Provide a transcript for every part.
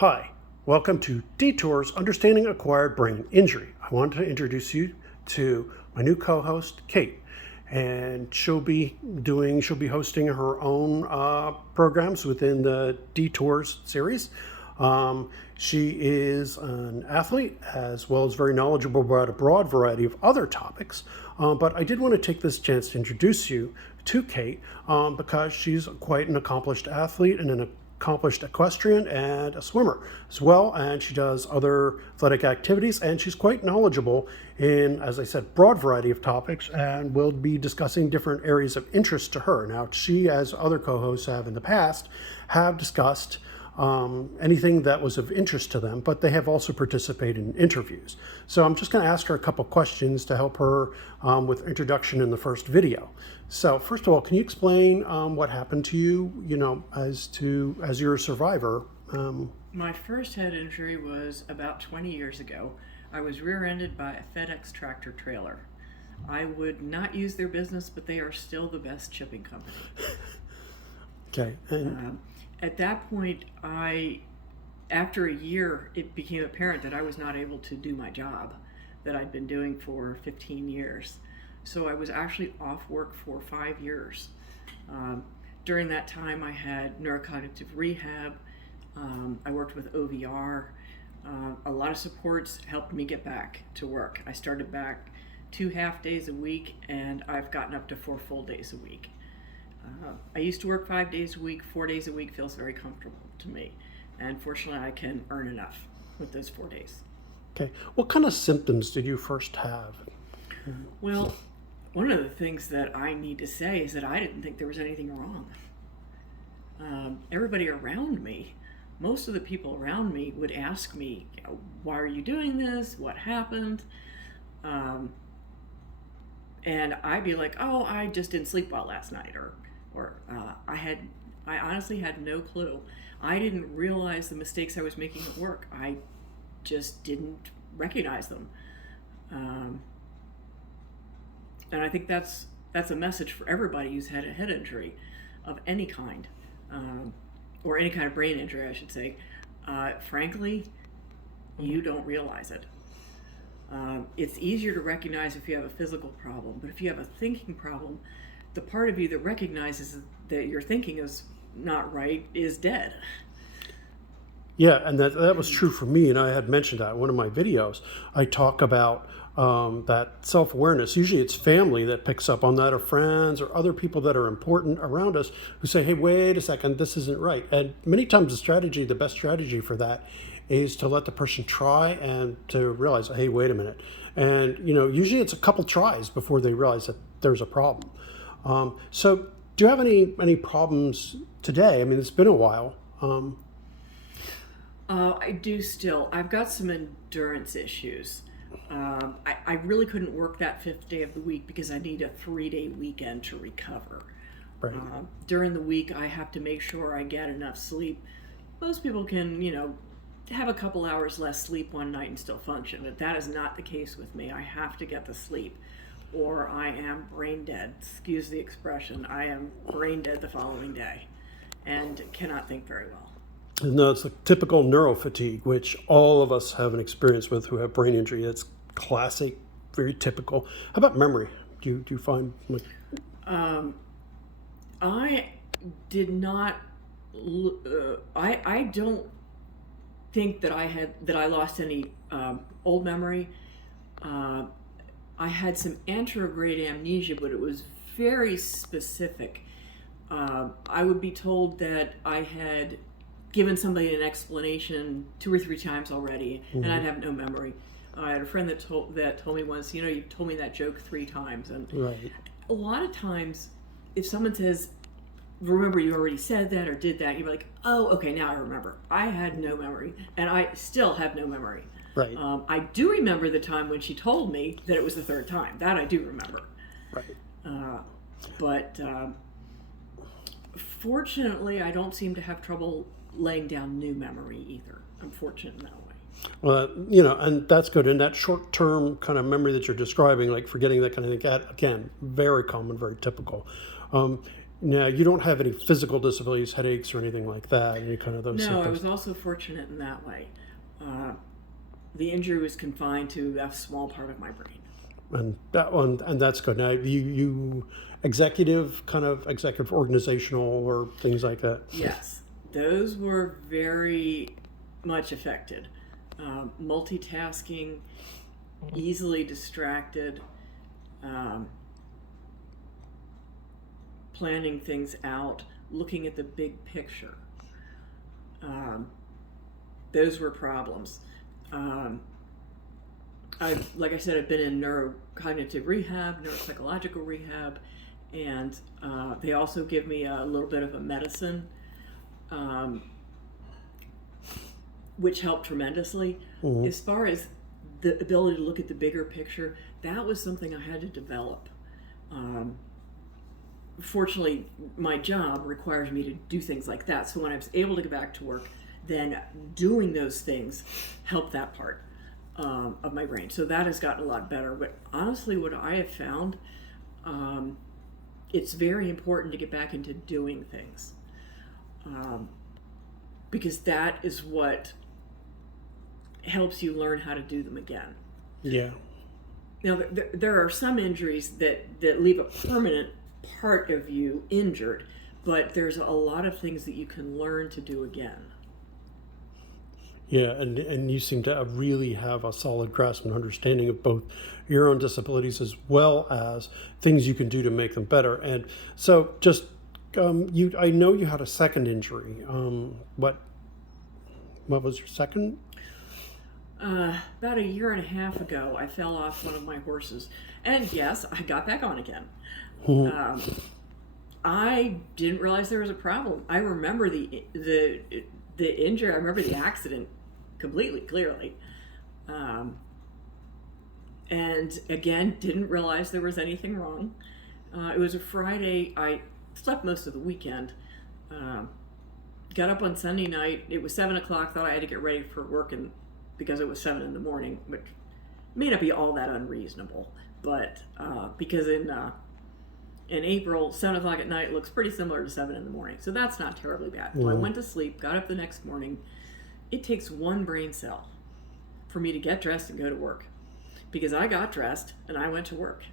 Hi, welcome to Detours, Understanding Acquired Brain Injury. I wanted to introduce you to my new co-host, Kate, and she'll be hosting her own programs within the Detours series. She is an athlete as well as very knowledgeable about a broad variety of other topics. But I did want to take this chance to introduce you to Kate because she's quite an accomplished athlete and an accomplished equestrian and a swimmer as well, and she does other athletic activities, and she's quite knowledgeable in, as I said, broad variety of topics, and we'll be discussing different areas of interest to her. Now, she, as other co-hosts have in the past, have discussed anything that was of interest to them, but they have also participated in interviews. So I'm just going to ask her a couple questions to help her with introduction in the first video. So first of all, can you explain what happened to you, as you're a survivor? My first head injury was about 20 years ago. I was rear-ended by a FedEx tractor trailer. I would not use their business, but they are still the best shipping company. Okay. And at that point, after a year, it became apparent that I was not able to do my job that I'd been doing for 15 years. So I was actually off work for 5 years. During that time, I had neurocognitive rehab. I worked with OVR. A lot of supports helped me get back to work. I started back 2 half days a week, and I've gotten up to 4 full days a week. I used to work 5 days a week. 4 days a week feels very comfortable to me. And fortunately, I can earn enough with those 4 days. Okay. What kind of symptoms did you first have? Well, one of the things that I need to say is that I didn't think there was anything wrong. Everybody around me, most of the people around me would ask me, why are you doing this? What happened? And I'd be like, oh, I just didn't sleep well last night, or I honestly had no clue. I didn't realize the mistakes I was making at work. I just didn't recognize them. And I think that's a message for everybody who's had a head injury of any kind, or any kind of brain injury, I should say. Frankly, you don't realize it. It's easier to recognize if you have a physical problem, but if you have a thinking problem, the part of you that recognizes that your thinking is not right is dead. Yeah, and that was true for me, and I had mentioned that in one of my videos. I talk about that self-awareness. Usually it's family that picks up on that, or friends, or other people that are important around us who say, hey, wait a second, this isn't right. And many times the best strategy for that is to let the person try and to realize, hey, wait a minute. And, usually it's a couple tries before they realize that there's a problem. So do you have any problems today? I mean, it's been a while. I do still. I've got some endurance issues. I really couldn't work that 5th day of the week because I need a 3-day weekend to recover. Right. During the week, I have to make sure I get enough sleep. Most people can, have a couple hours less sleep one night and still function, but that is not the case with me. I have to get the sleep, or I am brain dead. Excuse the expression. I am brain dead the following day and cannot think very well. No, it's the typical neurofatigue, which all of us have an experience with who have brain injury. It's classic, very typical. How about memory? Do you find? I did not. I don't think that I lost any old memory. I had some anterograde amnesia, but it was very specific. I would be told that I had given somebody an explanation 2 or 3 times already, and I'd have no memory. I had a friend that told me once, you told me that joke 3 times, and Right. A lot of times, if someone says, remember you already said that or did that, you're like, oh, okay, now I remember. I had no memory, and I still have no memory. Right. I do remember the time when she told me that it was the 3rd time. That I do remember. Right. But fortunately, I don't seem to have trouble laying down new memory either. I'm fortunate in that way. Well, and that's good. And that short-term kind of memory that you're describing, like forgetting that kind of thing, again, very common, very typical. Now, you don't have any physical disabilities, headaches, or anything like that, any kind of those No, I symptoms? was also fortunate in that way. The injury was confined to a small part of my brain. And that one, and that's good. Now, you executive organizational or things like that? Yes, those were very much affected. Multitasking, easily distracted, um, planning things out, looking at the big picture. Um, those were problems. Um, like I said, I've been in neurocognitive rehab, neuropsychological rehab, and they also give me a little bit of a medicine, um, which helped tremendously. Mm-hmm. As far as the ability to look at the bigger picture, that was something I had to develop. Um, Fortunately, my job requires me to do things like that. So when I was able to get back to work, then doing those things helped that part of my brain. So that has gotten a lot better. But honestly, what I have found, it's very important to get back into doing things, because that is what helps you learn how to do them again. Yeah. Now, there are some injuries that leave a permanent part of you injured, but there's a lot of things that you can learn to do again. Yeah, and you seem to really have a solid grasp and understanding of both your own disabilities as well as things you can do to make them better. And so, just I know you had a second injury. What was your second? About a year and a half ago, I fell off one of my horses, and yes, I got back on again. I didn't realize there was a problem. I remember the injury. I remember the accident completely clearly, and again, didn't realize there was anything wrong. It was a Friday. I slept most of the weekend. Got up on Sunday night. It was 7 o'clock. Thought I had to get ready for work, and because it was 7 in the morning, which may not be all that unreasonable, but because in April, 7 o'clock at night looks pretty similar to 7 in the morning, so that's not terribly bad. So I went to sleep, got up the next morning. It takes one brain cell for me to get dressed and go to work, because I got dressed and I went to work.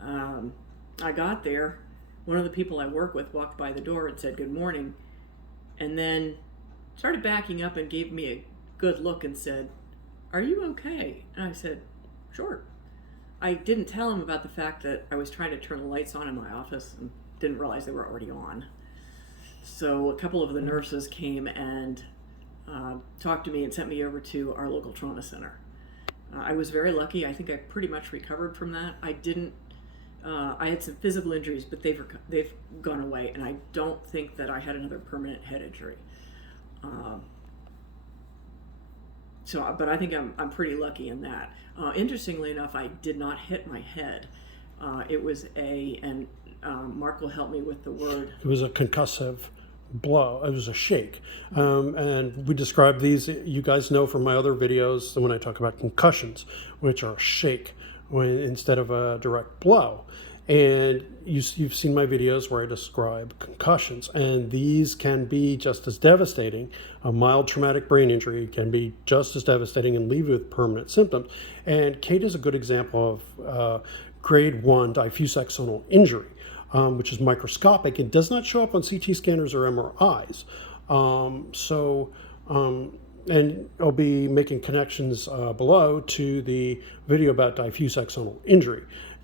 I got there. One of the people I work with walked by the door and said good morning, and then started backing up and gave me a good look and said, "Are you okay?" And I said, "Sure." I didn't tell him about the fact that I was trying to turn the lights on in my office and didn't realize they were already on. So a couple of the nurses came and talked to me and sent me over to our local trauma center. I was very lucky. I think I pretty much recovered from that. I had some physical injuries, but they've gone away, and I don't think that I had another permanent head injury. But I think I'm pretty lucky in that. Interestingly enough, I did not hit my head. It was and Mark will help me with the word. It was a concussive blow. It was a shake. And we describe these, you guys know from my other videos, when I talk about concussions, which are a shake instead of a direct blow. And you've seen my videos where I describe concussions, and these can be just as devastating. A mild traumatic brain injury can be just as devastating and leave you with permanent symptoms. And Kate is a good example of grade 1 diffuse axonal injury, which is microscopic. It does not show up on CT scanners or MRIs. And I'll be making connections below to the video about diffuse axonal injury.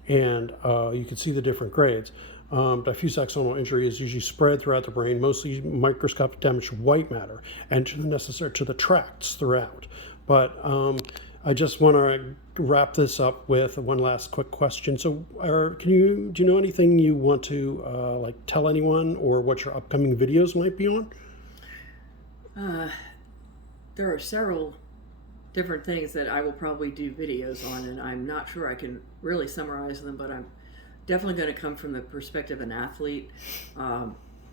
And you can see the different grades. Diffuse axonal injury is usually spread throughout the brain, mostly microscopic damage to white matter and to the tracts throughout. But I just want to wrap this up with one last quick question. So, do you know anything you want to tell anyone, or what your upcoming videos might be on? There are several different things that I will probably do videos on, and I'm not sure I can really summarize them, but I'm definitely going to come from the perspective of an athlete.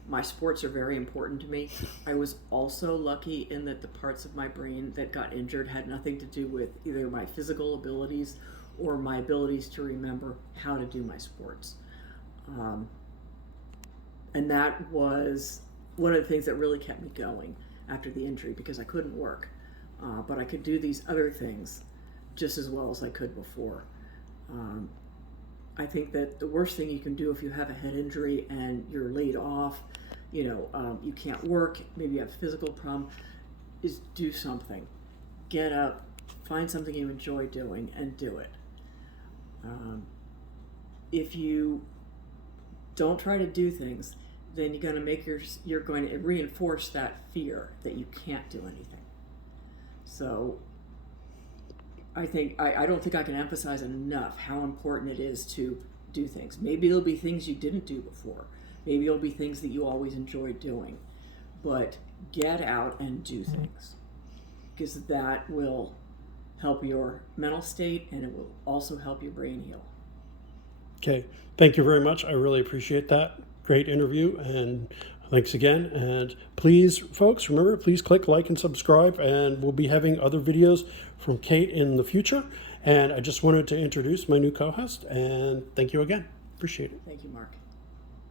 My sports are very important to me. I was also lucky in that the parts of my brain that got injured had nothing to do with either my physical abilities or my abilities to remember how to do my sports. And that was one of the things that really kept me going after the injury, because I couldn't work. But I could do these other things just as well as I could before. I think that the worst thing you can do if you have a head injury and you're laid off, you can't work, maybe you have a physical problem, is do something. Get up, find something you enjoy doing, and do it. If you don't try to do things, then you're going to reinforce that fear that you can't do anything. So I don't think I can emphasize enough how important it is to do things. Maybe it'll be things you didn't do before. Maybe it'll be things that you always enjoyed doing. But get out and do things, because that will help your mental state, and it will also help your brain heal. Okay, thank you very much. I really appreciate that. Great interview, and thanks again. And please, folks, remember, please click like and subscribe, and we'll be having other videos from Kate in the future. And I just wanted to introduce my new co-host, and thank you again. Appreciate it. Thank you, Mark.